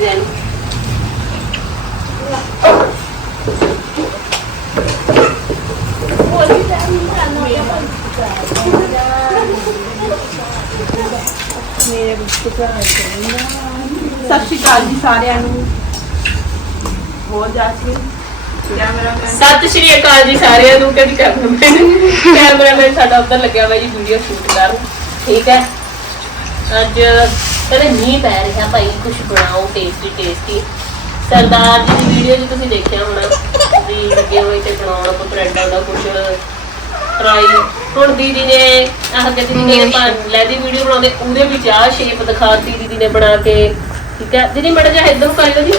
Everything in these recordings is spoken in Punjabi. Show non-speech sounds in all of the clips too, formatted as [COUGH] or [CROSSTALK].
ਡਿਜ਼ਾਈਨ ਮੇਰੇ ਬੁੱਕ ਸਤਿ ਸ਼੍ਰੀ ਅਕਾਲ ਜੀ ਸਾਰਿਆਂ ਨੂੰ। ਹੋਰ ਜਾਸਮੀਨ ਕੈਮਰਾ ਸਤਿ ਸ਼੍ਰੀ ਅਕਾਲ ਜੀ ਸਾਰਿਆਂ ਨੂੰ ਕਦੀ ਕੈਮਰਾਮੈਨ? ਕੈਮਰਾਮੈਨ ਸਾਡਾ ਉੱਧਰ ਲੱਗਿਆ ਹੋਇਆ ਜੀ ਵੀਡੀਓ ਸ਼ੂਟ ਕਰ ਠੀਕ ਹੈ। ਅੱਜ ਕਹਿੰਦੇ ਮੀਂਹ ਪੈ ਰਿਹਾ ਭਾਈ ਕੁਝ ਬਣਾਓ ਟੇਸਟੀ ਟੇਸਟੀ ਸਰਦਾਰ ਜੀ ਦੀ ਵੀਡੀਓ ਜੀ ਤੁਸੀਂ ਦੇਖਿਆ ਹੋਣਾ। ਵੀ ਲੱਗੇ ਹੋਏ ਤੇ ਬਣਾਉਣ ਕੋ ਬ੍ਰੈਡਾਂ ਦਾ ਕੁਝ ਟਰਾਈ ਹੁਣ ਦੀਦੀ ਨੇ ਆਹ ਕਿ ਦੀਦੀ ਨੇ ਲੈ ਦੀ ਵੀਡੀਓ ਬਣਾਉਂਦੇ ਉਹਦੇ ਵਿੱਚ ਆਹ ਸ਼ੇਪ ਦਿਖਾਤੀ ਦੀਦੀ ਨੇ ਬਣਾ ਕੇ। ਠੀਕ ਹੈ? ਦੀਦੀ ਮੜਾ ਜਾ ਇਦਾਂ ਕਰ ਲਓ ਜੀ।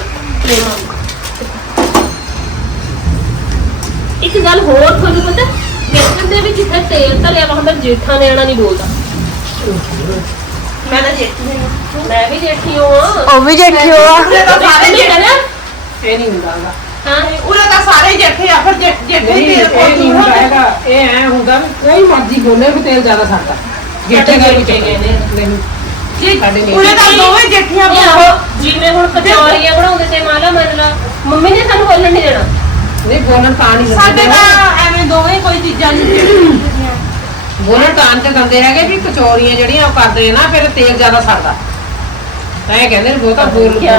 ਇੱਕ ਗੱਲ ਹੋਰ ਤੁਹਾਨੂੰ ਪਤਾ ਵੇਸਣ ਦੇ ਵਿੱਚ ਜਿੱਥੇ ਤੇਲ ਧਰਿਆ ਵਾ ਹੁੰਦਾ ਜੇਠਾ ਨਿਆਣਾ ਨਹੀਂ ਬੋਲਦਾ। ਮੈਂ ਤਾਂ ਜੇਠੀ ਹਾਂ। ਮੈਂ ਵੀ ਜੇਠੀ ਹਾਂ। ਉਹ ਵੀ ਜੇਠੀ ਤਾਂ ਸਾਰੇ ਨਹੀਂ ਜੇਠੇ ਨਾ ਇਹ ਨਹੀਂ ਹੁੰਦਾ ਹੈਗਾ ਹਾਂ ਉਰੇ ਤਾਂ ਸਾਰੇ ਜੇਠੇ ਆ ਫਿਰ ਜੇਠ- ਜੇਠੇ ਨਹੀਂ ਤੇਰੇ ਕੋਲ ਨਹੀਂ ਹੁੰਦਾ ਹੈਗਾ। ਇਹ ਐ ਹੁੰਦਾ ਵੀ ਕੋਈ ਮਰਜ਼ੀ ਬੋਲੇ ਵੀ ਤੇਲ ਜ਼ਿਆਦਾ ਸਾਡਾ ਜੇਠੇ ਦਾ ਜੇਠੇ ਵਿੱਚ ਨੇ। ਨਹੀਂ। ਜੀ ਸਾਡੇ ਨਹੀਂ। ਦੋਵੇਂ ਜੇਠੀਆਂ ਇਹ ਆਹੋ, ਜਿਵੇਂ ਹੁਣ ਕਚੌਰੀਆਂ ਬਣਾਉਂਦੇ ਤੇ ਮਾਲਾ ਮਰਲਾ ਮੰਮੀ ਨੇ ਸਾਨੂੰ ਬੋਲਣ ਨਹੀਂ ਦੇਣਾ। ਨਹੀਂ ਬੋਲਣ ਤਾਂ ਨਹੀਂ ਦਿੰਦੇ। ਸਾਡੇ ਤਾਂ ਐਵੇਂ ਦੋਵੇਂ ਕੋਈ ਚੀਜ਼ਾਂ ਨਹੀਂ। ਬੋਲਣ ਤਾਂ ਤੇ ਦਿੰਦੇ ਹੈਗੇ ਵੀ ਕਚੌਰੀਆਂ ਜਿਹੜੀਆਂ ਉਹ ਕਰਦੇ ਨਾ ਫਿਰ ਤੇਲ ਜ਼ਿਆਦਾ ਸੜਦਾ। ਤਾਂ ਇਹ ਕਹਿੰਦੇ ਨੇ ਬਹੁਤਾ ਬੋਲ ਕਿਆ।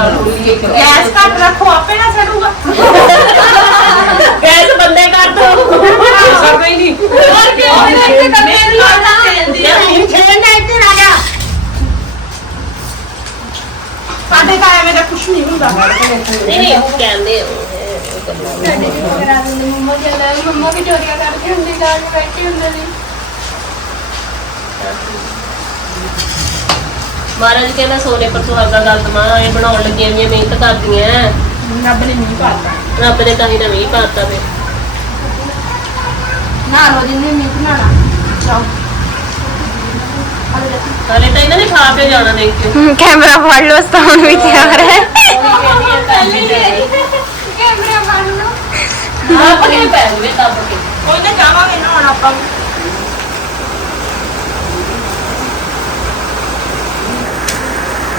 ਗੈਸ ਘੱਟ ਰੱਖੋ ਆਪੇ ਨਾ ਸੜੂਗਾ। ਗੈਸ ਬੰਦੇ ਕਰ ਦੋ। ਸੜਦਾ ਹੀ ਨਹੀਂ। ਹੋਰ ਕੀ ਹੋਣਾ ਇੱਥੇ ਤਾਂ ਤੇਲ ਲੱਗਦਾ ਤੇਲ ਦੀ ਸਾਡੇ ਤਾਂ ਐਵੇਂ ਦਾ ਕੁਝ ਨਹੀਂ ਹੁੰਦਾ। ਨਹੀਂ ਨਹੀਂ ਉਹ ਕਹਿੰਦੇ ਉਹ, ਇਹ, ਉਹ ਕਰਨਾ। ਮੰਮਾ ਵੀ ਚੋਰੀਆਂ ਕਰਦੇ ਹੁੰਦੇ ਘਰ ਬੈਠੇ ਹੁੰਦੇ ਨੇ। ਮਹਾਰਾਜ ਕਹਿੰਦਾ ਸੋਨੇ ਪਰ ਸੁਹਾਗਾ ਗਲਤ ਮਾਂ ਇਹ ਬਣਾਉਣ ਲੱਗੀਆਂ ਵੀ ਮਿਹਨਤ ਕਰਦੀਆਂ ਰੱਬ ਨੇ ਮੀਂਹ ਪਾਤਾ। ਰੱਬ ਨੇ ਤਾਂ ਹੀ ਨਾ ਮੀਂਹ ਪਾਤਾ ਵੇ ਨਾ ਰੋ ਜਿੰਨੇ ਮੀਂਹ ਬਣਾਣਾ ਜਾਓ। ਹਲੇ ਤਾਂ ਇਹਨਾਂ ਨੇ ਖਾ ਕੇ ਜਾਣਾ ਦੇਖ ਕੇ। ਕੈਮਰਾ ਫੜ ਲਓ ਸਤਾਉਣ ਵੀ ਤਿਆਰ ਹੈ ਕੈਮਰਾ ਫੜ ਲਓ। ਆਪ ਕੇ ਪੈ ਗਏ ਤੱਬ ਕੇ? ਕੋਈ ਨਾ ਜਾਵਾਂਗੇ ਨਾ ਹੁਣ ਆਪਾਂ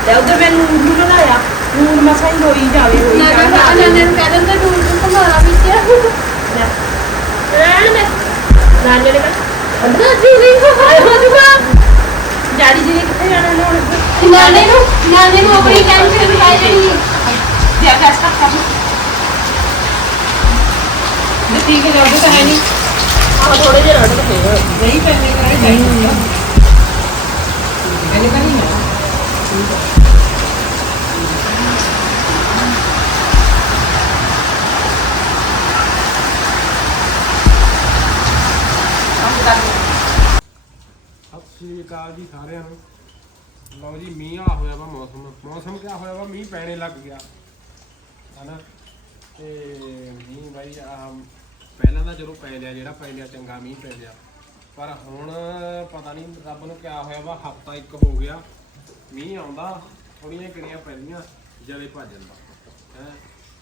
ਲੈ ਉਧਰ ਮੈਂ ਨੂਰ ਨੂੰ ਬਣਾਇਆ ਨੂਰ ਮਸਾਂ ਹੀ ਹੋਈ ਜਾਵੇ ਹੋਈ ਨਾ ਜਾਵੇ ਨਾ ਨਾ। ਨੇ ਕਹਿ ਦਿੰਦੇ ਦੂਰ ਤੋਂ ਤੁਹਾਡਾ ਵਿੱਚ ਰਹਿਣ ਦੇ। ਨਾਨੇ ਨੇ ਅੰਦਰ ਜੀ ਨਹੀਂ ਹੋ ਜੂਗਾ ਡੈਡੀ ਜੀ ਨੇ ਕਿੱਥੇ ਜਾਣਾ ਨਾ ਹੁਣ ਨਾਨੇ ਨੂੰ ਨਾਨੇ ਨੂੰ ਆਪਣੀ ਟੈਨਸ਼ਨ ਪੈ ਜਾਣੀ ਜੇ ਗੈਸ ਕੱਟ ਕਰ ਠੀਕ ਹੈ ਜਾਂਦੇ ਤਾਂ ਹੈ ਨਹੀਂ। ਆ ਥੋੜੇ ਜਿਹਾ ਰੜ ਕੇ ਨਹੀਂ ਪੈਣੇ ਨਹੀਂ। ਸ੍ਰੀ ਅਕਾਲ ਜੀ ਸਾਰਿਆਂ ਨੂੰ। ਲਓ ਜੀ, ਮੀਂਹ ਆ ਹੋਇਆ ਵਾ ਮੌਸਮ। ਮੌਸਮ ਕਿਆ ਹੋਇਆ ਵਾ? ਮੀਂਹ ਪੈਣੇ ਲੱਗ ਗਿਆ। ਹਨਾ? ਤੇ ਮੀਂਹ ਬਾਈ ਆ ਪਹਿਲਾਂ ਤਾਂ ਚਲੋ ਪੈ ਲਿਆ, ਜਿਹੜਾ ਪੈ ਲਿਆ ਚੰਗਾ ਮੀਂਹ ਪੈ ਲਿਆ ਪਰ ਹੁਣ ਪਤਾ ਨਹੀਂ ਰੱਬ ਨੂੰ ਕਿਆ ਹੋਇਆ ਵਾ, ਹਫਤਾ ਇੱਕ ਹੋ ਗਿਆ। ਮੀਂਹ ਆਉਂਦਾ ਥੋੜੀਆਂ ਕਿਣੀਆਂ ਪੈਂਦੀਆਂ, ਜਲੇ ਭੱਜ ਜਾਂਦਾ। ਹੈ?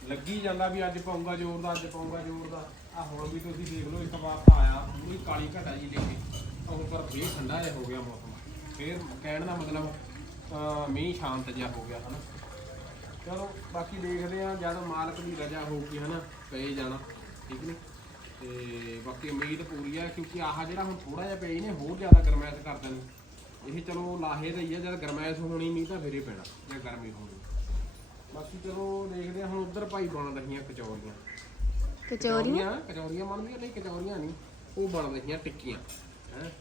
ਲੱਗੀ ਜਾਂਦਾ ਵੀ ਅੱਜ ਪਾਉਂਗਾ ਜ਼ੋਰ ਦਾ, ਅੱਜ ਪਾਉਂਗਾ ਜ਼ੋਰ ਦਾ। ਆ ਹੁਣ ਵੀ ਤੁਸੀਂ ਦੇਖ ਲਓ, ਇੱਕ ਵਾਰ ਤਾਂ ਆਇਆ ਪੂਰੀ ਕਾਲੀ ਘਟਾ ਜੀ ਲੈ ਕੇ। ਉਹ ਪਰ ਫੇਰ ਠੰਡਾ ਜਿਹਾ ਹੋ ਗਿਆ ਮੌਸਮ। ਫੇਰ ਕਹਿਣ ਦਾ ਮਤਲਬ ਅਹ ਮੀਂਹ ਸ਼ਾਂਤ ਜਿਹਾ ਹੋ ਗਿਆ ਹਨਾ। ਚਲੋ ਬਾਕੀ ਦੇਖਦੇ ਆ ਜਦ ਮਾਲਕ ਦੀ ਰਜਾ ਹੋਊਗੀ ਹਨਾ ਪਏ ਜਾਣਾ ਠੀਕ ਨਹੀਂ ਤੇ ਬਾਕੀ ਉਮੀਦ ਪੂਰੀ ਆ ਕਿਉਂਕਿ ਆਹ ਜਿਹੜਾ ਹੁਣ ਥੋੜਾ ਜਿਹਾ ਪਿਆ ਇਹਨੇ ਹੋਰ ਜ਼ਿਆਦਾ ਗਰਮੈਸ਼ ਕਰ ਦੇਣੀ। ਇਹ ਚਲੋ ਲਾਹੇ ਦਾ ਹੀ ਆ ਜਦ ਗਰਮੈਸ਼ ਹੋਣੀ ਨਹੀਂ ਤਾਂ ਫੇਰੇ ਪੈਣਾ ਜਾਂ ਗਰਮੀ ਹੋਣੀ। ਬਾਕੀ ਚਲੋ ਦੇਖਦੇ ਆ ਹੁਣ ਉਧਰ ਭਾਈ ਬਣ ਰਹੀਆਂ ਕਚੌਰੀਆਂ। ਕਚੌਰੀਆਂ? ਕਚੌਰੀਆਂ ਬਣਦੀਆਂ ਨਹੀਂ ਕਚੌਰੀਆਂ ਨਹੀਂ ਉਹ ਬਣ ਰਹੀਆਂ ਟਿੱਕੀਆਂ। ਹੈ?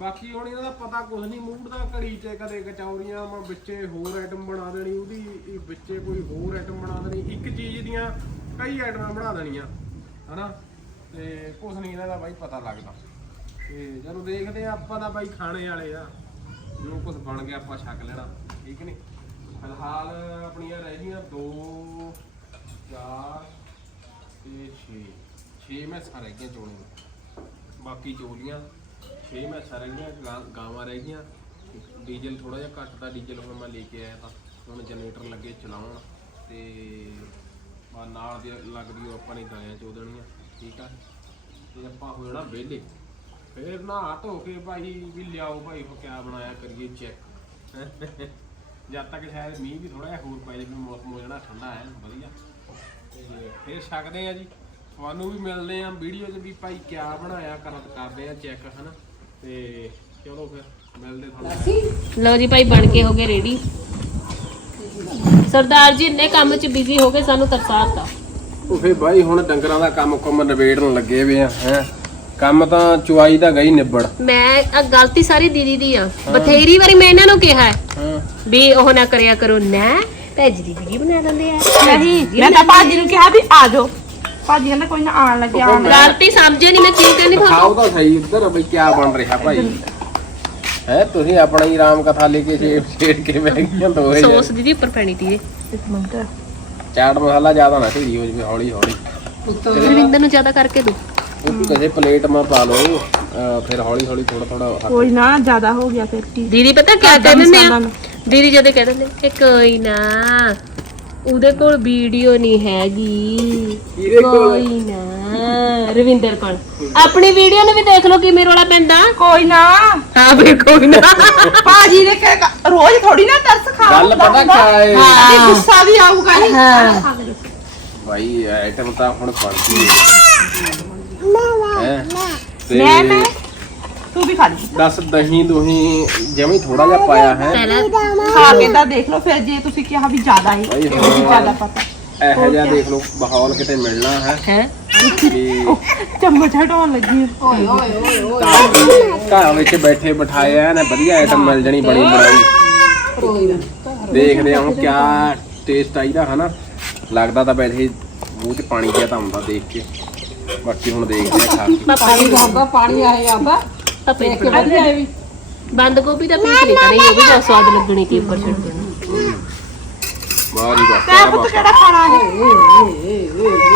ਬਾਕੀ ਹੁਣ ਇਹਨਾਂ ਦਾ ਪਤਾ ਕੁਝ ਨਹੀਂ ਮੂਡ ਦਾ ਘੜੀ 'ਚ ਕਦੇ ਕਚੌਰੀਆਂ ਮੈਂ ਵਿੱਚੇ ਹੋਰ ਆਈਟਮ ਬਣਾ ਦੇਣੀ, ਉਹਦੀ ਇਹ ਵਿੱਚੇ ਕੋਈ ਹੋਰ ਆਈਟਮ ਬਣਾ ਦੇਣੀ, ਇੱਕ ਚੀਜ਼ ਦੀਆਂ ਕਈ ਆਈਟਮਾਂ ਬਣਾ ਦੇਣੀਆਂ, ਹਨਾ? ਤੇ ਕੁਝ ਨਹੀਂ ਇਹਨਾਂ ਦਾ ਬਾਈ ਪਤਾ ਲੱਗਦਾ। ਤੇ ਜਦੋਂ ਦੇਖਦੇ ਆ ਆਪਾਂ ਤਾਂ ਬਾਈ ਖਾਣੇ ਵਾਲੇ ਆ, ਜੋ ਕੁਝ ਬਣ ਗਿਆ ਆਪਾਂ ਛਕ ਲੈਣਾ, ਠੀਕ ਨਹੀਂ? ਫਿਲਹਾਲ ਆਪਣੀਆਂ ਰਹਿ ਗਈਆਂ 2 4 ਤੇ 6 6 ਮੈਂ ਰਹਿ ਗਈਆਂ ਚੋਣੇ ਬਾਕੀ ਚੋਲੀਆਂ 6 ਮੈਸਾਂ ਰਹਿ ਗਈਆਂ ਗਾਂ- ਗਾਵਾਂ ਰਹਿ ਗਈਆਂ। ਡੀਜ਼ਲ ਥੋੜਾ ਜਿਹਾ ਘੱਟ ਦਾ ਡੀਜ਼ਲ ਹੁਣ ਮੈਂ ਲੈ ਕੇ ਆਇਆ ਤਾਂ। ਹੁਣ ਜਨਰੇਟਰ ਲੱਗੇ ਚਲਾਉਣ ਤੇ ਬਾ ਨਾਲ ਦੇ ਲੱਗਦੀ ਉਹ ਆਪਾਂ ਨੇ ਗਾਇਆਂ ਚੋ ਦੇਣੀਆਂ, ਠੀਕ ਆ। ਤੇ ਆਪਾਂ ਹੋ ਜਾਣਾ ਵਿਹਲੇ। ਫੇਰ ਨਹਾ ਧੋ ਕੇ ਭਾਈ ਵੀ ਲਿਆਓ ਭਾਈ, ਉਹ ਕਿਆ ਬਣਾਇਆ ਕਰੀਏ ਚੈੱਕ ਜਦ ਤੱਕ ਸ਼ਾਇਦ ਮੀਂਹ ਵੀ ਥੋੜਾ ਜਿਹਾ ਹੋਰ ਪੈ ਜਾਵੇ, ਮੌਸਮ ਹੋ ਜਾਣਾ ਠੰਡਾ ਹੈ, ਵਧੀਆ। ਤੇ ਫਿਰ ਛਕਦੇ ਆ ਜੀ। ਤੁਹਾਨੂੰ ਵੀ ਮਿਲਦੇ ਆ ਵੀਡੀਓ 'ਚ ਵੀ ਭਾਈ ਕਿਆ ਬਣਾਇਆ ਕਰ ਕਰਦੇ ਆ ਚੈੱਕ ਹਨਾ। ਤੇ ਚਲੋ ਫਿਰ ਮਿਲਦੇ ਤੁਹਾਨੂੰ। ਲਓ ਜੀ ਭਾਈ ਬਣ ਕੇ ਹੋ ਗਏ ਰੈਡੀ ਸਰਦਾਰ ਜੀ ਇੰਨੇ ਕੰਮ 'ਚ ਬਿਜ਼ੀ ਹੋ ਗਏ ਸਾਨੂੰ ਤਰਸਾਤਾ ਉਹ ਫੇ ਭਾਈ ਹੁਣ ਡੰਗਰਾਂ ਦਾ ਕੰਮ ਕੁੰਮ ਨਿਬੇੜਨ ਲੱਗੇ ਵੇ ਆ ਹੈ। ਕੰਮ ਤਾਂ ਚੁਆਈ ਦਾ ਗਈ ਨਿਬੜ। ਮੈਂ ਆ ਗਲਤੀ ਸਾਰੀ ਦੀਦੀ ਦੀ ਆ। ਬਥੇਰੀ ਵਾਰੀ ਮੈਂ ਇਹਨਾਂ ਨੂੰ ਕਿਹਾ ਹੈ ਹਾਂ। ਵੀ ਉਹ ਨਾ ਕਰਿਆ ਕਰੋ। ਨਾ ਭੈਜ ਦੀ ਵੀਡੀਓ ਬਣਾ ਲੈਂਦੇ ਆ। ਨਹੀਂ ਮੈਂ ਤਾਂ ਭਾਜੀ ਨੂੰ ਕਿਹਾ ਵੀ ਆ ਜਾਓ। ਭਾਜੀ ਕਹਿੰਦਾ ਕੋਈ ਨਾ ਆਣ ਲੱਗਿਆ ਆਉਣ ਲੱਗਿਆ। ਗਲਤੀ ਸਮਝੇ ਨਹੀਂ ਮੈਂ ਚੀਜ਼ ਕਹਿੰਦੀ ਤੁਹਾਨੂੰ। ਖਾਓ ਤਾਂ ਸਹੀ ਉੱਧਰ ਬਈ ਕਿਆ ਬਣ ਰਿਹਾ ਭਾਈ। ਹੈ ਤੁਸੀਂ ਆਪਣਾ ਹੀ ਰਾਮ ਕਥਾ ਲੈ ਕੇ ਛੇੜ ਛੇੜ ਕੇ ਬਹਿ ਗਈਆਂ ਦੋਏ ਜਣੇ। ਸੌਸ ਦੀਦੀ ਉੱਪਰ ਪੈਣੀ ਤੀ ਇੱਕ ਮਿੰਟ। ਚਾਟ ਮਸਾਲਾ ਜ਼ਿਆਦਾ ਨਾ ਢੀੜੀ ਹੋ ਜਵੇ ਹੌਲੀ ਹੌਲੀ। ਰਵਿੰਦਰ ਨੂੰ ਜ਼ਿਆਦਾ ਕਰਕੇ ਦੋ। ਉਹ ਵੀ ਕਿਸੇ ਪਲੇਟ ਮਾ ਪਾ ਲਓ ਅਹ ਫਿਰ ਹੌਲੀ ਹੌਲੀ ਥੋੜਾ ਥੋੜਾ ਕੋਈ ਨਾ ਜ਼ਿਆਦਾ ਹੋ ਗਿਆ ਫਿਰ ਕੀ। ਦੀਦੀ ਪਤਾ ਕਿਆ ਘਰ ਦਾ ਕਹਿ ਦਿੰਦੇ ਮਸਾਲਾ ਆ ਨਾ। ਦੀਦੀ ਜਦੋਂ ਕਹਿ ਦਿੰਦੇ ਕੋਈ ਨਾ ਉਹਦੇ ਕੋਲ ਵੀਡੀਓ ਨਹੀਂ ਹੈਗੀ। ਕਿਹਦੇ ਕੋਲ? ਕੋਈ ਨਾ। ਰਵਿੰਦਰ ਕੋਲ। ਆਪਣੀ ਵੀਡੀਓ ਨੂੰ ਵੀ ਦੇਖ ਲਓ ਕਿਵੇਂ ਰੋਲਾ ਪੈਂਦਾ। ਕੋਈ ਨਾ। ਹਾਂ ਵੀ ਕੋਈ ਨਾ। ਭਾਜੀ ਨੇ ਕਿਹਾ ਰੋਜ਼ ਥੋੜੀ ਨਾ ਤਰਸ ਖਾ ਗੱਲ ਪਤਾ ਕਿਆ ਹੈ। ਤੇ ਗੁੱਸਾ ਵੀ ਆਊਗਾ ਨਹੀਂ ਹਾਂ। ਭਾਈ ਆਈਟਮ ਤਾਂ ਹੁਣ ਬਣ ਗਈ ਹੈ? ਮੈਂ ਮੈਂ ਤੂੰ ਵੀ ਖਾ ਲਈ। ਦੱਸ ਦਹੀਂ ਦੁਹੀਂ ਜਮੀ ਥੋੜਾ ਜਿਹਾ ਪਾਇਆ ਹੈ। ਪਹਿਲਾਂ ਖਾ ਕੇ ਤਾਂ ਦੇਖ ਲਓ ਫਿਰ ਜੇ ਤੁਸੀਂ ਕਿਹਾ ਵੀ ਜ਼ਿਆਦਾ ਹੈ ਫਿਰ ਹਾਂ। ਜ਼ਿਆਦਾ ਪਤਾ। ਇਹੋ ਜਿਹਾ ਦੇਖ ਲਓ ਮਾਹੌਲ ਕਿਤੇ ਮਿਲਣਾ ਹੈ। ਹੈ? ਚਮਚ ਹਟਾਉਣ ਲੱਗੀ ਓਏ ਓਏ ਓਏ ਓਏ। ਘਰ ਵਿੱਚ ਬੈਠੇ ਬਿਠਾਏ ਆ ਨਾ ਵਧੀਆ ਆਈਟਮ ਮਿਲ ਜਣੀ ਬਣੀ ਬਣਾਈ। ਦੇਖਦੇ ਹਾਂ ਹੁਣ ਕਿਆ ਟੇਸਟ ਆਈਦਾ ਹਨਾ? ਲੱਗਦਾ ਤਾਂ ਵੈਸੇ ਮੂੰਹ 'ਚ ਪਾਣੀ ਜਿਹਾ ਤਾਂ ਆਉਂਦਾ ਦੇਖ ਕੇ। ਬਾਕੀ ਹੁਣ ਦੇਖਦੇ ਆ ਖਾ ਕੇ। ਪਾਣੀ ਜਾਂਦਾ ਪਾਣੀ ਆਏ ਪਾਪਾ ਦੇਖ ਕੇ ਵਧੀਆ ਵੀ ਬੰਦ ਗੋਭੀ ਦਾ ਪੀਸ ਨਹੀਂ ਕਰੀ ਉਹ ਵੀ ਬਹੁਤ ਸਵਾਦ ਲੱਗਣੀ ਤੀ ਉੱਪਰ ਛਿੜਕਣ ਵਾਹ ਜੀ ਵਾਹ ਮੈਂ ਕਿਆ ਪੁੱਤ ਬਾਤ ਕਿਹੜਾ ਖਾਣਾ ਹੈ?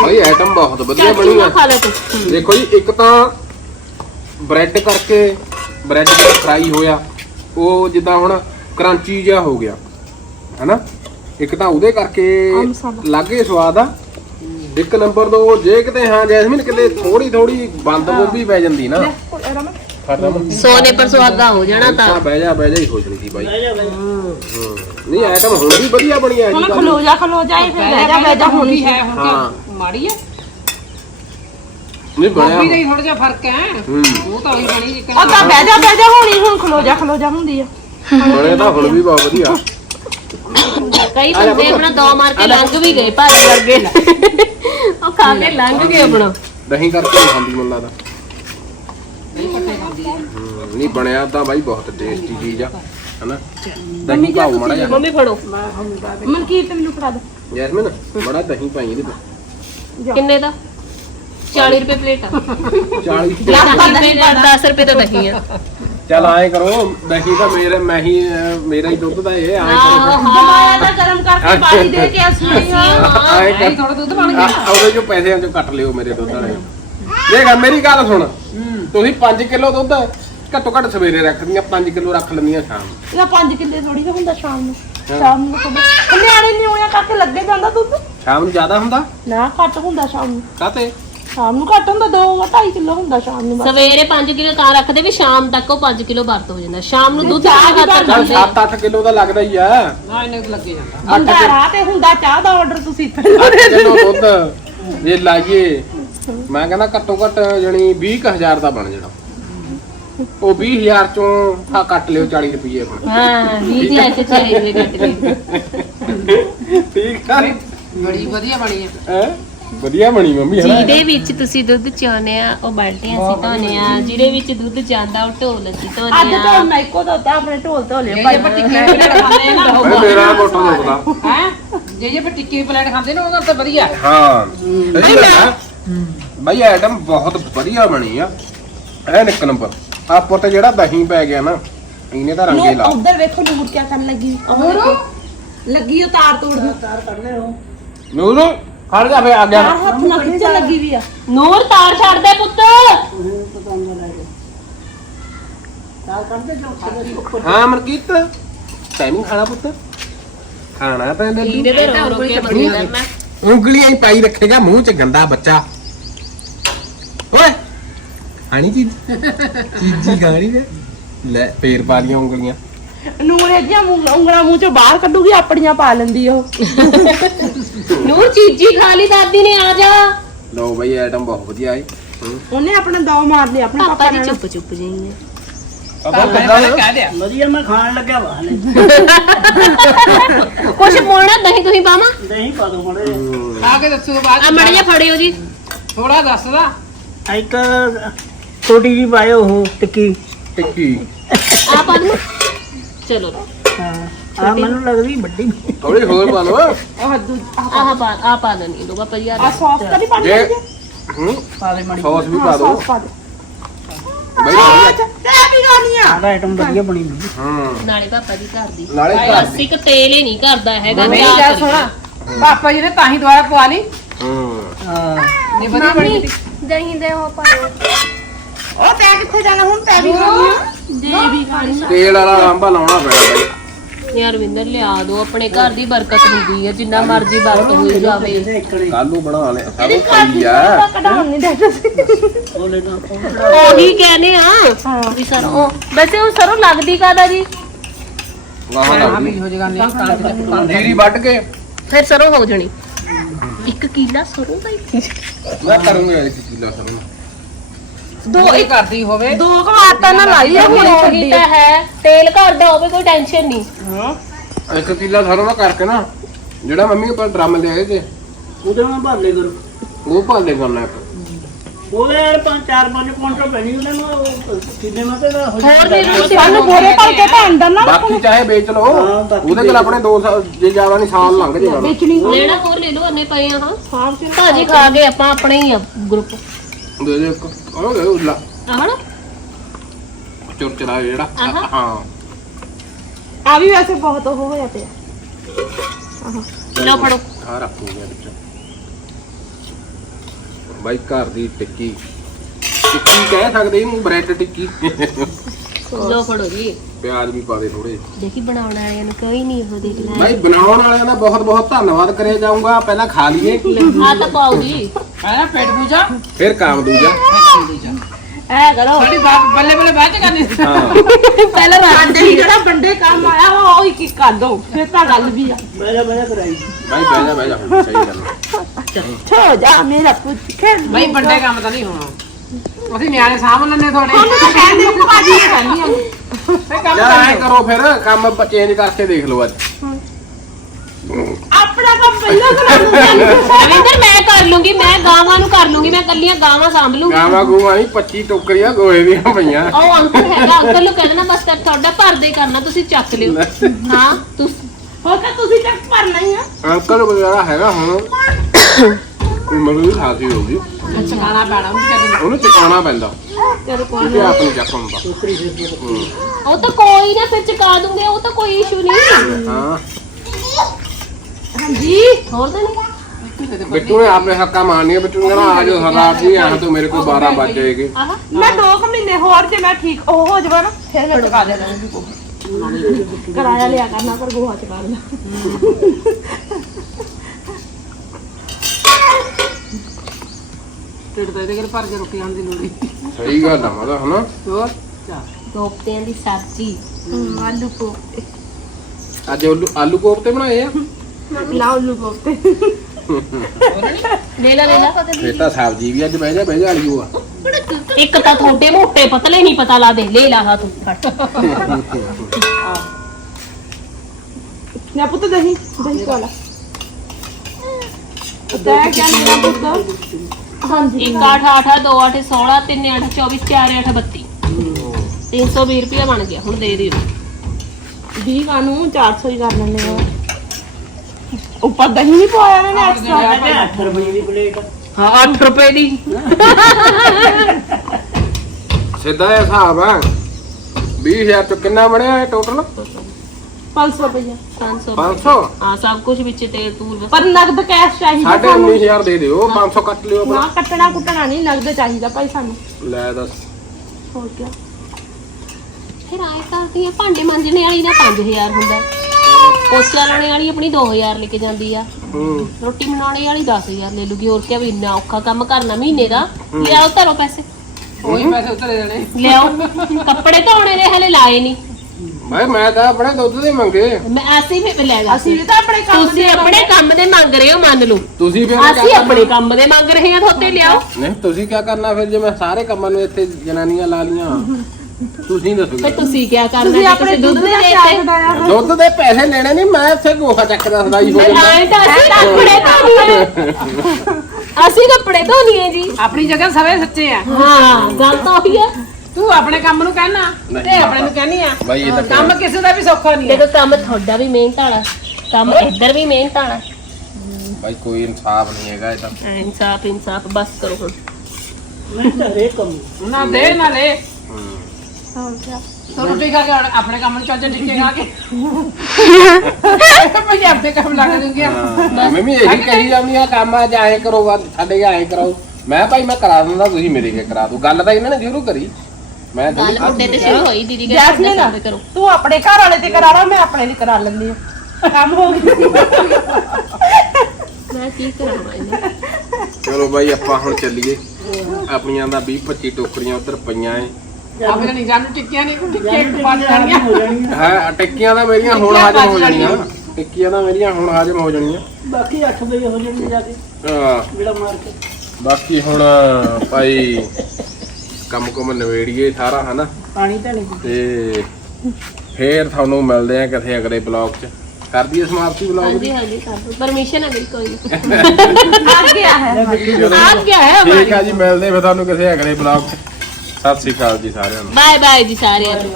ਭਾਈ ਆਈਟਮ ਬਹੁਤ ਵਧੀਆ ਚਾਚੂ ਬਣੀ ਨਾ ਆ। ਖਾ ਲੈ ਤੂੰ। ਦੇਖੋ ਜੀ ਇੱਕ ਤਾਂ ਬ੍ਰੈਡ ਕਰਕੇ ਬ੍ਰੈਡ ਜਿਹੜਾ ਫਰਾਈ ਹੋਇਆ ਉਹ ਜਿੱਦਾਂ ਹੁਣ ਕਰੰਚੀ ਜਿਹਾ ਹੋ ਗਿਆ ਹੈਨਾ? ਇੱਕ ਤਾਂ ਉਹਦੇ ਕਰਕੇ। ਲੱਗੇ ਸਵਾਦ ਆ। ਇੱਕ ਨੰਬਰ ਦੋ ਜੇ ਕਿਤੇ ਹਾਂ ਜੈਸਮੀਨ ਕਿਤੇ ਥੋੜੀ ਥੋੜੀ ਬੰਦ ਗੋਭੀ ਪੈ ਜਾਂਦੀ ਨਾ। ਸੋਨੇ ਪਰ ਸੁਹਾਗਾ ਹੋ ਜਾਣਾ ਤਾਂ। ਤਾਂ ਬਹਿ ਜਾ ਬਹਿ ਜਾ ਹੀ ਹੋ ਜਣੀ ਸੀ ਬਾਈ ਹੂੰ। ਨਹੀਂ ਆਈਟਮ ਹੁਣ ਵੀ ਵਧੀਆ ਬਣੀ ਆ ਹੁਣ ਜੀ ਖਲੋ ਜਾ ਖਲੋ ਜਾ ਇਹ ਫਿਰ ਬਹਿ ਜਾ ਬਹਿ ਜਾ ਹੁਣ ਵੀ ਹੈ ਹੁਣ ਹਾਂ। ਕਿ ਮਾੜੀ ਹੈ ਨਹੀਂ ਬਣਿਆ। ਹੀ ਥੋੜਾ ਜਿਹਾ ਫ਼ਰਕ ਹੈ ਹੂੰ। ਉਹ ਤਾਂ ਉਹੀ ਬਣੀ ਜਿੱਕਣ ਉਹ ਤਾਂ ਬਹਿ ਜਾ ਬਹਿ ਜਾ ਹੁਣੀ ਹੁਣ ਖਲੋ ਜਾ ਖਲੋ ਜਾ ਹੁੰਦੀ ਆ ਬਣੇ ਤਾਂ ਹੁਣ ਵੀ ਬਹੁਤ ਵਧੀਆ। ਕਈ ਬੰਦੇ ਆਪਣਾ ਦੋ ਮਾਰ ਕੇ ਲੰਘ ਵੀ ਗਏ ਭਾਜੀ ਵਰਗੇ। ਉਹ ਖਾ ਕੇ ਲੰਘ ਗਏ ਆਪਣਾ। ਦਹੀਂ ਕਰਕੇ ਖਾਂਦੀ ਮੈਨੂੰ ਲੱਗਦਾ ਨਹੀਂ ਪੱਟੇ ਖਾਂਦੀ ਹੈ ਹਮ, ਨਹੀਂ ਬਣਿਆ ਤਾਂ ਬਾਈ ਬਹੁਤ ਟੇਸਟੀ ਚੀਜ਼ ਆ ਹਨਾ? ਦਹੀਂ ਪਾਓ ਮੜਾ ਜਾ ਮੰਮੀ ਫੜੋ। ਮਨਕੀਰ ਤੇ ਮੈਨੂੰ ਫੜਾ ਦੇ ਜੈਸਮਿਨ ਬੜਾ ਦਹੀਂ ਪਾਈ ਇਹਦੇ ਵਿੱਚ ਕਿੰਨੇ ਦਾ? 40 ਰੁਪਏ ਪਲੇਟ ਆ। 40 ਰੁਪਏ ਦਾ 10 ਰੁਪਏ ਦਾ ਦਹੀਂ ਆ। ਚੱਲ ਆਏ ਕਰੋ ਦਹੀਂ ਤਾਂ ਮੇਰੇ ਮੈਂ ਹੀ ਅਹ, ਮੇਰਾ ਹੀ ਦੁੱਧ ਦਾ ਇਹ ਆਏ ਕਰੋ ਜਮਾਇਆ ਤਾਂ ਗਰਮ ਕਰਕੇ ਪਾਣੀ ਦੇ ਕੇ ਅਸੀਂ ਆਏ ਕਰ। ਥੋੜਾ ਦੁੱਧ ਬਣ ਆ, ਗਿਆ ਉਹਦੇ ਚੋਂ ਪੈਸਿਆਂ ਚੋਂ ਕੱਟ ਲਿਓ ਮੇਰੇ ਦੁੱਧ ਵਾਲੇ। ਦੇਖ ਮੇਰੀ ਗੱਲ ਸੁਣ। ਤੁਸੀਂ 5 ਕਿਲੋ ਦੁੱਧ ਘੱਟੋ ਘੱਟ ਸਵੇਰੇ ਰੱਖਦੀਆਂ 5 ਕਿਲੋ ਰੱਖ ਲੈਂਦੀਆਂ ਸ਼ਾਮ ਨੂੰ। ਇਹਦਾ 5 ਕਿੱਲੇ ਥੋੜੀ ਨਾ ਹੁੰਦਾ ਸ਼ਾਮ ਨੂੰ। ਸ਼ਾਮ ਨੂੰ ਕਦੋਂ ਨਿਆਣੇ ਨਹੀਂ ਹੋਇਆ ਕਰਕੇ ਲੱਗੇ ਜਾਂਦਾ ਦੁੱਧ? ਸ਼ਾਮ ਨੂੰ ਜ਼ਿਆਦਾ ਹੁੰਦਾ? ਨਾ ਘੱਟ ਹੁੰਦਾ ਸ਼ਾਮ ਨੂੰ। ਕਾਤੇ ਸ਼ਾਮ ਨੂੰ ਘੱਟ ਹੁੰਦਾ 2 2.5 ਕਿਲੋ ਹੁੰਦਾ ਸ਼ਾਮ ਨੂੰ ਬਸ। ਸਵੇਰੇ 5 ਕਿਲੋ ਤਾਂ ਰੱਖਦੇ ਵੀ ਸ਼ਾਮ ਤੱਕ ਉਹ 5 ਕਿਲੋ ਵਰਤ ਹੋ ਜਾਂਦਾ। ਸ਼ਾਮ ਨੂੰ ਦੁੱਧ ਚਾਹ ਖਾਤਰ ਚੱਲ 7-8 ਕਿਲੋ ਦਾ ਲੱਗਦਾ ਹੀ ਆ। ਨਾ ਇਹਨੇ ਕੁ ਲੱਗੇ ਜਾਂਦਾ। ਹੁੰਦਾ ਰਾਹ ਤੇ ਹੁੰਦਾ ਚਾਹ ਦਾ ਆਰਡਰ ਤੁਸੀਂ 8 ਕਿਲੋ ਦੁੱਧ ਜੇ ਲਾਈਏ ਮੈਂ ਕਹਿੰਦਾ ਘੱਟੋ ਘੱਟ ਜਣੀ 20000 ਦਾ ਬਣ ਜਾਣਾ। ਉਹ 20000 ਚੋਂ ਆ ਕੱਟ ਲਿਓ 40 ਰੁਪਏ ਹੁਣ ਹਾਂ ਜੀ ਜੀ ਐਸੇ ਕੱਟ ਲਈ ਠੀਕ ਆ। ਬੜੀ ਵਧੀਆ ਬਣੀ ਹੈ ਹੈਂ? ਵਧੀਆ ਬਣੀ ਮੰਮੀ ਹੈ ਜਿਹਦੇ ਵਿੱਚ ਤੁਸੀਂ ਦੁੱਧ ਚਾਹੁੰਦੇ ਆ ਉਹ ਬਾਲਟੀਆਂ ਅਸੀਂ ਧੋਨੇ ਆ ਜਿਹਦੇ ਵਿੱਚ ਦੁੱਧ ਜਾਂਦਾ ਉਹ ਢੋਲ ਅਸੀਂ ਅੱਜ ਧੋਨੇ ਤਾਂ ਆ ਮਾਈਕੋ ਦਾ ਤਾਂ ਆਪਣੇ ਢੋਲ ਢੋਲੇ ਜੇ ਭਾਈ। ਜੇ ਟਿੱਕੇ ਪਲੇਟ ਖਾਂਦੇ ਨਾ ਓਏ ਮੇਰਾ ਮੋਟੋ ਦੁਖਦਾ ਹੈ? ਜੇ ਜੇ ਟਿੱਕੇ ਪਲੇਟ ਖਾਂਦੇ ਨਾ ਉਹਨਾਂ ਤਾਂ ਵਧੀਆ। ਹਾਂ। ਸਹੀ ਗੱਲ ਆ। ਬਈ ਆਈਟਮ ਬਹੁਤ ਵਧੀਆ ਬਣੀ ਆ। ਐਨ ਇੱਕ ਨੰਬਰ। ਆ ਪੁੱਤ ਜਿਹੜਾ ਦਹੀਂ ਪੈ ਗਿਆ ਨਾ ਇਹਨੇ ਤਾਂ ਰੰਗੇ ਲਾ ਉਧਰ ਵੇਖੋ ਨੂਰ ਕੀ ਕਰਨ ਲੱਗੀ। ਹੋਰ ਲੱਗੀ ਉਹ ਤਾਰ ਤੋੜਨ। ਤਾਰ ਕੱਢਨੇ ਹੋ ਨੂਰ ਖੜ ਜਾ ਫੇ ਆ ਗਿਆ ਤਾਰ ਹੱਥ ਨਾਲ ਖਿੱਚਣ ਲੱਗੀ ਵੀ ਆ। ਨੂਰ ਤਾਰ ਛੱਡ ਦੇ ਪੁੱਤ। ਹਾਂ ਮਰਕੀਤ ਟਾਈਮਿੰਗ ਖਾਣਾ ਪੁੱਤ। ਖਾਣਾ ਤਾਂ ਇਹਨੇ ਇਹਦੇ ਤੇ ਰੋ ਰੋ ਕੇ ਬਣੀ ਕਰਨਾ ਉਂਗਲੀਆਂ ਹੀ ਪਾਈ ਰੱਖੇਗਾ ਮੂੰਹ 'ਚ ਗੰਦਾ ਬੱਚਾ। ਓਏ ਹਾਣੀ ਚੀਜ਼? ਚੀਜ਼ੀ ਗਾਣੀ ਦੇ ਲੈ ਫੇਰ ਪਾ ਲੀਆਂ ਉਂਗਲੀਆਂ। ਨੂਰੇ ਦੀਆਂ ਉਂਗਲਾਂ ਮੂੰਹ ਚੋਂ ਬਾਹਰ ਕੱਢੂਗੀ ਆਪਣੀਆਂ ਪਾ ਲੈਂਦੀ ਉਹ। ਨੂਰ ਚੀਜੀ ਖਾ ਲਈ ਦਾਦੀ ਨੇ ਆ ਜਾ। ਲਓ ਬਈ ਆਈਟਮ ਬਹੁਤ ਵਧੀਆ ਹੈ ਉਹਨੇ ਆਪਣਾ ਦੌ ਮਾਰ ਲਿਆ ਆਪਣੇ ਪਾਪਾ ਨਾਲ। ਚੁੱਪ ਚੁੱਪ ਜਾਈਏ ਕਹਿ ਦਿਆ। ਵਧੀਆ ਮੈਂ ਖਾਣ ਲੱਗਿਆ ਵਾ ਹਲੇ। ਕੁਛ ਪਾਉਣਾ ਨਹੀਂ ਤੁਸੀਂ ਪਾਵਾਂ? ਦਹੀਂ ਪਾ ਦੋ ਮੜੇ ਖਾ ਕੇ ਦੱਸੋ ਬਾਅਦ ਆ ਮੜ ਜਾ ਫੜਿਓ ਜੀ। ਥੋੜਾ ਦੱਸਦਾ ਇੱਕ ਛੋਟੀ ਜੀ ਪਾਇਓ ਉਹ ਟਿੱਕੀ। ਟਿੱਕੀ। ਆ ਪਾ ਦੂੰ ਚਲੋ। ਹਾਂ ਆ ਮੈਨੂੰ ਲੱਗਦੀ ਵੱਡੀ। ਥੋੜੀ ਹੋਰ ਪਾ ਲਓ। ਆਹ ਦੂ ਆਹ ਪਾ ਆ ਪਾ ਦੇਣੀ ਦੋ ਪਾਪਾ ਜੀ ਆ ਆ ਸੌਸ ਤਾਂ ਨਹੀਂ ਪਾਣੀ ਜੇ ਹੂੰ? ਪਾ ਦੇ ਮੜੀ ਸੌਸ ਵੀ ਪਾ ਦਿਓ ਸੌਸ ਪਾ ਦੇ। ਬਈ ਵਧੀਆ। ਤੇ ਵੀ ਖਾਣੀ ਆ? ਸਾਡਾ ਆਈਟਮ ਵਧੀਆ ਬਣੀ ਹੋਈ। ਹੂੰ। ਨਾਲੇ ਪਾਪਾ ਜੀ ਘਰ ਦੀ। ਨਾਲੇ ਘਰ ਬਸ ਇੱਕ ਤੇਲ ਹੀ ਨਹੀਂ ਕਰਦਾ ਹੈਗਾ ਨਹੀਂ ਜਾ। ਸੁਣਾ। ਪਾਪਾ ਜੀ ਨੇ ਤਾਂ ਹੀ ਦੁਆਰਾ ਪਵਾ ਲਈ। ਹੂੰ। ਹਾਂ। ਨਹੀਂ ਵਧੀਆ ਬਣੀ ਦਹੀਂ ਦੇ ਉਹ ਪਾਓ ਉਹ ਤੈ ਕਿੱਥੇ ਜਾਣਾ? ਹੁਣ ਤੈ ਵੀ ਖਾਣੀ ਆ। ਦੇ ਵੀ ਖਾਣੀ ਆ। ਤੇਲ ਵਾਲਾ ਰਾਂਬਾ ਲਾਉਣਾ ਪੈਣਾ। ਬਈ ਯਾਰ ਵਿੰਦਰ ਲਿਆ ਦੋ ਆਪਣੇ ਘਰ ਦੀ ਬਰਕਤ ਹੁੰਦੀ ਹੈ ਜਿੰਨਾ ਮਰਜ਼ੀ ਬਰਕਤ ਹੋਈ ਜਾਵੇ। ਕਾਲੂ ਬਣਾ ਲੈ ਸਭ ਪਈ ਆ। ਉਹ ਕਹਿੰਦੇ ਆ ਵੀ ਸਰ ਉਹ ਵੈਸੇ ਉਹ ਸਰੋਂ ਲੱਗਦੀ ਕਾਦਾ ਜੀ? ਵਾਹ ਲੱਗਦੀ। ਹੋ ਜਾਗਾ ਨਹੀਂ ਤਾਂ ਜੀਰੀ ਵੱਢ ਕੇ। ਫਿਰ ਸਰੋਂ ਹੋ ਜਣੀ। ਇੱਕ ਕਿੱਲਾ ਸਰੋਂ ਦਾ ਹੀ। ਮੈਂ ਕਰੂੰਗਾ ਇੱਕ ਕਿਲੋ ਸਰੋਂ। ਦੋ ਹੀ ਕਰਦੀ ਹੋਵੇ। ਦੋ ਕੁ ਆਟਾ ਨਾ ਲਾਈ ਆ ਹੁਣ ਛੱਡੀ ਤਾਂ ਹੈ। ਤੇਲ ਘਰ ਦਾ ਹੋਵੇ ਕੋਈ ਟੈਨਸ਼ਨ ਨਹੀਂ। ਇੱਕ ਕਿਲੋ ਸਰੋਂ ਦਾ ਕਰਕੇ ਨਾ ਜਿਹੜਾ ਮੰਮੀ ਉੱਪਰ ਡਰਮ ਲਿਆਏ ਤੇ ਉਹਦੇ ਨਾਲ ਭਾਲੇ ਕਰੋ ਉਹ ਪਾ ਦੇ ਕਰਨਾ ਇੱਕ। ਉਹਦੇ ਯਾਰ ਪੰਜ ਚਾਰ ਪੰਜ ਕੁਇੰਟਲ ਪੈਣੀ ਉਹਦੇ ਨੂੰ ਉਹ ਕਿੰਨੇ ਮਤੇ ਦਾ ਹੋ ਹੋਰ ਵੀ ਜਾਂਦਾ। ਸਾਨੂੰ ਬੋਰੇ ਭਰ ਕੇ ਭੈਣ ਦਾ ਨਾ ਬਾਕੀ ਚਾਹੇ ਵੇਚ ਲਓ ਹਾਂ, ਬਾਕੀ ਉਹਦੇ ਕੋਲ ਆਪਣੇ 2 ਸਾਲ ਜੇ ਜ਼ਿਆਦਾ ਨਹੀਂ ਸਾਲ ਲੰਘ ਜੇ ਵੇਚਣੀ ਹੋਈ ਲੈਣਾ ਹੋਰ ਲੈ ਲਓ ਅੰਨੇ ਪਏ ਆ ਹਾਂ। ਸਾਫ਼ ਚ ਭਾਜੀ ਖਾ ਗਏ ਆਪਾਂ ਆਪਣੇ ਹੀ ਆ ਗਰੁੱਪ ਦੇ ਦੇ ਇੱਕ। ਉਹ ਦੇ ਉਲਾ। ਆਹਣ ਚੁਰ ਚਲਾ ਜਿਹੜਾ। ਆਹਾ। ਹਾਂ। ਆ ਵੀ ਵੈਸੇ ਬਹੁਤ ਉਹ ਹੋਇਆ ਪਿਆ। ਲਓ ਫੜੋ। ਆ ਰੱਖੋ ਗਿਆ ਵਿੱਚ। ਬਾਈ ਘਰ ਦੀ ਟਿੱਕੀ। ਟਿੱਕੀ ਕਹਿ ਸਕਦੇ ਇਹਨੂੰ ਬ੍ਰੈਡ ਟਿੱਕੀ। ਲਓ ਫੜੋ ਜੀ। ਪਿਆਜ਼ ਵੀ ਪਾ ਦੇ ਥੋੜੇ ਦੇਖੀ ਬਣਾਉਣ ਵਾਲਿਆਂ ਨੂੰ ਕੋਈ ਨਹੀਂ ਉਹ ਦੇਖ ਲੈ ਬਾਈ ਬਣਾਉਣ ਵਾਲਿਆਂ ਦਾ ਬਹੁਤ ਬਹੁਤ ਧੰਨਵਾਦ ਕਰਿਆ ਜਾਊਗਾ। ਪਹਿਲਾਂ ਖਾ ਲਈਏ। ਆ ਤਾਂ ਪਾਓ ਜੀ। ਹੈ ਪੇਟ ਪੂਜਾ ਫਿਰ ਕੰਮ ਦੂਜਾ। ਐ ਕਰੋ। ਸਾਡੀ ਬਾਤ ਬੱਲੇ ਬੱਲੇ ਬਾਅਦ ਚ ਕਰਨੀ ਹਾਂ। ਪਹਿਲਾਂ ਰਾਂਡੇ ਹੀ ਜਿਹੜਾ ਬੰਦੇ ਕੰਮ ਆਇਆ ਉਹ ਇੱਕ ਇੱਕ ਕਰ ਦੋ। ਫਿਰ ਤਾਂ ਗੱਲ ਵੀ ਆ। ਬਹਿ ਜਾ ਬਹਿ ਜਾ ਕਰਾਈ ਬਾਈ ਬਹਿ ਜਾ ਬਹਿ ਜਾ। ਹੁਣ ਸਹੀ ਗੱਲ। ਛੋ ਜਾ ਮੇਰਾ ਪੁੱਤ। ਖੇਡ ਬਈ ਵੱਡੇ ਕੰਮ ਤਾਂ ਨਹੀਂ ਹੋਣਾ। ਅਸੀਂ ਨਿਆਣੇ ਸਾਂਭ ਲੈਣੇ ਥੋੜੇ ਉਹਨੂੰ ਤਾਂ ਕਹਿੰਦੇ ਨੂੰ ਭਾਜੀ ਇਹ ਕਹਿੰਦੀ ਆ। ਕੰਮ ਯਾਰ ਐ ਕਰੋ। ਫਿਰ ਕੰਮ ਚੇਂਜ ਕਰਕੇ ਦੇਖ ਲਓ ਅੱਜ। ਆਪਣਾ ਕੰਮ ਪਹਿਲਾਂ ਕਰਾ ਲੂੰਗਾ ਰਵਿੰਦਰ ਮੈਂ ਕਰ ਲੂੰਗੀ ਮੈਂ ਗਾਵਾਂ ਨੂੰ ਕਰ ਲੂੰਗੀ ਮੈਂ ਕੱਲੀਆਂ ਗਾਵਾਂ ਸਾਂਭ ਲੂੰਗੀ। ਗਾਵਾਂ ਗੂਆਂ ਨਹੀਂ 25 ਟੋਕਰੀਆਂ ਗੋਏ ਦੀਆਂ ਪਈਆਂ। ਉਹ ਅੰਕਲ ਹੈਗਾ ਅੰਕਲ ਨੂੰ ਕਹਿ ਦੇਣਾ ਬਸ ਤਾਂ ਤੁਹਾਡਾ ਭਰਦੇ ਕਰਨਾ ਤੁਸੀਂ ਚੱਕ ਲਿਓ। ਹਾਂ ਤੁਸੀਂ ਹੋ ਕੇ ਤੁਸੀਂ ਚੱਕ ਭਰਨਾ ਹੀ ਆ। ਅੰਕਲ ਵਗੈਰਾ ਹੈਗਾ ਹੁਣ। ਮੈਨੂੰ ਵੀ ਖਾਸੀ ਹੋ ਗਈ। ਚਕਾਣਾ ਪੈਣਾ ਉਹਨੂੰ ਕਹਿੰਦੇ ਉਹਨੂੰ ਚਕਾਉਣਾ ਪੈਂਦਾ। ਚਲ ਕੋਈ ਤੇ ਆਪ ਨੂੰ ਚੱਕ ਹੁੰਦਾ ਉਹ ਤਾਂ ਕੋਈ ਨਾ ਫਿਰ ਚਕਾ ਦੂੰਗੇ ਉਹ ਤਾਂ ਕੋਈ ਇਸ਼ੂ ਨਹੀਂ। ਹਾਂ। ਹਾਂਜੀ ਹੋਰ ਤਾਂ ਨਹੀਂ? ਬਿੱਟੂ ਨੇ ਆਪਣੇ ਹੱਕਾ ਮਾਰਨੀਆਂ ਬਿੱਟੂ ਨੇ ਕਹਿਣਾ ਆ ਜਾਓ ਸਰਦਾਰ ਜੀ ਆਹ ਤੋਂ ਮੇਰੇ ਕੋਲ 12 ਵੱਜ ਜਾਏਗੇ। ਆਹ। ਮੈਂ 2 ਮਹੀਨੇ ਹੋਰ ਜੇ ਮੈਂ ਠੀਕ ਉਹ ਹੋ ਜਾਵਾਂ ਨਾ ਫਿਰ ਮੈਂ ਚੁਕਾ ਦੇ ਦਾਂਗੀ ਕਿਰਾਇਆ ਲਿਆ ਕਰਨਾ ਪਰ ਗੋਹਾ ਚੁਕਾ ਦੇਣਾ। ਢਿੱਡ ਤੇ ਇਹਦੇ ਕੋਲ ਭਰ ਕੇ ਰੋਟੀ ਖਾਣ ਦੀ ਲੋੜ ਨਹੀਂ। ਸਹੀ ਗੱਲ ਆ ਮਤਲਬ ਹਨਾ? ਹੋਰ? ਕੋਫਤਿਆਂ ਦੀ ਸਬਜ਼ੀ। ਆਲੂ ਕੋ ਅੱਜ ਆਲੂ ਆਲੂ ਕੋਫਤੇ ਬਣਾਏ ਆ? ਲਾਓ ਆਲੂ ਕੋਫਤੇ। ਲੈ ਲੈ ਲੈ ਲੈ। ਫੇਰ ਤਾਂ ਸਬਜ਼ੀ ਵੀ ਅੱਜ ਬਹਿ ਜਾ ਬਹਿ ਜਾ ਆਲੂ ਆ। ਇੱਕ ਤਾਂ ਤੁਹਾਡੇ ਮੋਟੇ ਪਤਲੇ ਨਹੀਂ ਪਤਾ ਲਾ ਦੇ ਲੈ ਲਾ ਹਾ ਤੂੰ ਫੜ ਨਾ ਪੁੱਤ ਦਹੀਂ ਦਹੀਂ ਕੋਲਾ ਤੈ ਕਿਆ ਨਾ ਪੁੱਤ। ਹਾਂਜੀ। ਇੱਕ 8 8 2 8 16 3 8 24 4 8 32 320 ਰੁਪਏ ਬਣ ਗਿਆ ਹੁਣ ਦੇ ਦਿਓ। 20 ਕਾਨੂੰ 400 ਹੀ ਕਰ ਲੈਣੇ ਆ। ਉੱਪਰ ਦਹੀਂ ਨਹੀਂ ਪਾਇਆ ਇਹਨਾਂ ਨੇ ਐਕਸਟਰਾ 8 ਰੁਪਏ ਦੀ ਪਲੇਟ ਹਾਂ 8 ਰੁਪਏ ਦੀ। ਸਿੱਧਾ ਜਿਹਾ ਹਿਸਾਬ ਆ। 20000 ਚ ਕਿੰਨਾ ਬਣਿਆ ਇਹ ਟੋਟਲ 500 ਰੁਪਏ 500 500 ਹਾਂ ਸਭ ਕੁਝ ਵਿੱਚ ਤੇਲ ਤੂਲ ਬਸ। ਪਰ ਨਗਦ ਕੈਸ਼ ਚਾਹੀਦਾ ਸਾਢੇ ਸਾਨੂੰ। 19000 ਦੇ ਦਿਓ 500 ਕੱਟ ਲਿਓ ਨਾ ਆਪਣਾ ਕੱਟਣਾ ਕੁੱਟਣਾ ਨਹੀਂ ਨਗਦ ਚਾਹੀਦਾ ਭਾਈ ਸਾਨੂੰ। ਲੈ ਦੱਸ। ਹੋਰ ਕੀ ਫਿਰ ਆਏ ਕਰਦੀ ਆ ਭਾਂਡੇ ਮਾਂਜਣੇ ਵਾਲੀ ਦਾ 5000 ਹੁੰਦਾ। ਪੋਚਾ ਲਾਉਣੇ ਵਾਲੀ ਆਪਣੀ 2000 ਲੈ ਕੇ ਜਾਂਦੀ ਆ। ਹੂੰ। ਰੋਟੀ ਬਣਾਉਣੇ ਵਾਲੀ 10000 ਲੈ ਲੂਗੀ। ਹੋਰ ਕਿਆ ਵੀ ਇੰਨਾ ਔਖਾ ਕੰਮ ਕਰਨਾ ਮਹੀਨੇ ਦਾ। ਲਿਆਓ ਧਰੋ ਪੈਸੇ। ਉਹੀ ਪੈਸੇ ਉੱਤੇ ਦੇ ਦੇਣੇ ਲਿਆਓ। ਕੱਪੜੇ ਧੋਣੇ ਦੇ ਹਲੇ ਲਾਏ ਨਹੀਂ। ਭਾਈ ਮੈਂ ਤਾਂ ਆਪਣੇ ਦੁੱਧ ਦੇ ਮੰਗੇ। ਮੈਂ ਅਸੀਂ ਵੀ ਲੈ ਜਾ ਅਸੀਂ ਵੀ ਤਾਂ ਆਪਣੇ ਕੰਮ ਤੁਸੀਂ ਆਪਣੇ ਕੰਮ ਦੇ ਮੰਗ ਰਹੇ ਹੋ ਮੰਨ ਲਓ। ਤੁਸੀਂ ਫਿਰ ਅਸੀਂ ਆਪਣੇ ਕੰਮ ਦੇ ਮੰਗ ਰਹੇ ਹਾਂ ਥੋਤੇ ਲਿਆਓ। ਨਹੀਂ ਤੁਸੀਂ ਕੀ ਕਰਨਾ ਫਿਰ ਜੇ ਮੈਂ ਸਾਰੇ ਕੰਮਾਂ ਨੂੰ ਇੱਥੇ ਜਨਾਨੀਆਂ ਲਾ ਲੀਆਂ ਤੁਸੀਂ ਦੱਸੋ। ਫਿਰ ਤੁਸੀਂ ਕੀ ਕਰਨਾ ਤੁਸੀਂ? ਆਪਣੇ ਦੁੱਧ ਦੇ ਦੇ ਚਾਹ ਬਣਾਇਆ ਦੁੱਧ ਦੇ ਪੈਸੇ ਲੈਣੇ ਨਹੀਂ ਮੈਂ ਇੱਥੇ ਗੋਹਾ ਚੱਕਦਾ ਸਦਾਈ ਹੋ ਜਾਂਦਾ। ਆਏ ਤਾਂ ਅਸੀਂ ਕੱਪੜੇ ਧੋਣੀਏ [LAUGHS] ਅਸੀਂ ਕੱਪੜੇ ਧੋਣੀਏ ਜੀ। ਆਪਣੀ ਜਗ੍ਹਾ ਸਵੇ ਸੱਚੇ ਆ। ਹਾਂ ਗੱਲ ਤਾਂ ਉਹੀ ਹੈ ਤੂੰ ਆਪਣੇ ਕੰਮ ਨੂੰ ਕਹਿਣਾ ਤੇ ਆਪਣੇ ਨੂੰ ਕਹਿਣੀ ਆ। ਬਾਈ ਇਹ ਤਾਂ ਕੰਮ ਕਿਸੇ ਦਾ ਵੀ ਸੌਖਾ ਨਹੀਂ ਹੈ ਦੇਖੋ ਕੰਮ ਤੁਹਾਡਾ ਵੀ ਮਿਹਨਤ ਵਾਲਾ ਕੰਮ ਇੱਧਰ ਵੀ ਮਿਹਨਤ ਵਾਲਾ ਬਾਈ ਕੋਈ ਇਨਸਾਫ ਨਹੀਂ ਹੈਗਾ ਇਹ ਤਾਂ ਇਨਸਾਫ ਇਨਸਾਫ ਬਸ ਕਰੋ ਹੁਣ। ਮੈਂ ਤਾਂ ਰੇ ਕੰਮ ਨਾ ਦੇ ਨਾ ਲੈ ਹੂੰ। ਤੂੰ ਰੋਟੀ ਖਾ ਕੇ ਆਉਣਾ, ਆਪਣੇ ਕੰਮ ਨੂੰ ਚੱਜ ਟਿੱਕੇ ਖਾ ਕੇ। ਮੈਂ ਆਪਣੇ ਕੰਮ ਲੱਗ ਦੂੰਗੀ ਹਾਂ, ਮੈਂ ਵੀ ਇਹੀ ਕਹੀ ਜਾਂਦੀ ਆ ਕੰਮ ਆ ਜਾਏ ਕਰੋ ਵਾ ਸਾਡੇ ਆਏ ਕਰਾਓ। ਮੈਂ ਭਾਈ ਮੈਂ ਕਰਾ ਦਿੰਦਾ ਤੁਸੀਂ ਮੇਰੇ ਕੇ ਕਰਾ ਦੋ ਗੱਲ ਤਾਂ ਇਹਨਾਂ ਨੇ ਜ਼ਰੂਰ ਕਰੀ। ਮੈਂ ਗੱਲ ਤੇ ਸ਼ੁਰੂ ਹੋਈ ਦੀਦੀ ਜੈਸਮੀਨ ਕਹਿੰਦੇ ਕਰੋ। ਤੂੰ ਆਪਣੇ ਘਰ ਵਾਲੇ ਤੇ ਕਰਾ ਲਾ ਮੈਂ ਆਪਣੇ ਦੀ ਕਰਾ ਲੈਂਦੀ ਆ ਕੰਮ ਹੋ ਗਿਆ। ਮੈਂ ਕੀ ਕਰਾਂ ਇਹਨੇ? ਚਲੋ ਬਾਈ ਆਪਾਂ ਹੁਣ ਚੱਲੀਏ। ਆਪਣੀਆਂ ਦਾ 20 25 ਟੋਕਰੀਆਂ ਉੱਧਰ ਪਈਆਂ ਏ ਆਪਣੇ ਨਹੀਂ ਜਾਨੂੰ ਟਿੱਕੀਆਂ ਨਹੀਂ ਟਿੱਕੇ ਪਾ ਜਾਣੀਆਂ ਹੋ ਜਾਣੀਆਂ ਹਾਂ ਟਿੱਕੀਆਂ ਤਾਂ ਮੇਰੀਆਂ ਹੁਣ ਟਿੱਕੀਆਂ ਹਾਜ਼ਮ ਹੋ ਜਾਣੀਆਂ। ਟਿੱਕੀਆਂ ਤਾਂ ਮੇਰੀਆਂ ਹੁਣ ਹਾਜ਼ਮ ਹੋ ਜਾਣੀਆਂ। ਬਾਕੀ 8 ਵਜੇ ਹੋ ਜਾਣਗੇ ਜਾ ਕੇ। ਹਾਂ, ਜਿਹੜਾ ਮਾਰ ਕੇ। ਬਾਕੀ ਹੁਣ ਭਾਈ ਕੰਮ ਕੁਮ ਨਵੇੜੀਏ ਸਾਰਾ ਹਨਾ? ਪਾਣੀ ਤਾਂ ਨਹੀਂ ਤੇ ਫੇਰ ਤੁਹਾਨੂੰ ਮਿਲਦੇ ਆ ਕਿਸੇ ਅਗਲੇ ਬਲੌਗ 'ਚ। ਕਰ ਦਈਏ ਸਮਾਪਤੀ ਬਲੌਗ ਹਾਂਜੀ ਦੀ ਹਾਂਜੀ ਕਰ ਦੋ ਪਰਮਿਸ਼ਨ ਹੈ ਨਹੀਂ। ਆ ਗਿਆ ਹੈ। ਆਪ ਕੀ ਹੈ ਠੀਕ ਆ ਜੀ ਮਿਲਦੇ ਫਿਰ ਤੁਹਾਨੂੰ ਕਿਸੇ ਅਗਲੇ ਬਲੌਗ 'ਚ। ਸਤਿ ਸ੍ਰੀ ਅਕਾਲ ਜੀ ਸਾਰਿਆਂ ਨੂੰ। ਬਾਏ ਬਾਏ ਜੀ ਸਾਰਿਆਂ ਨੂੰ।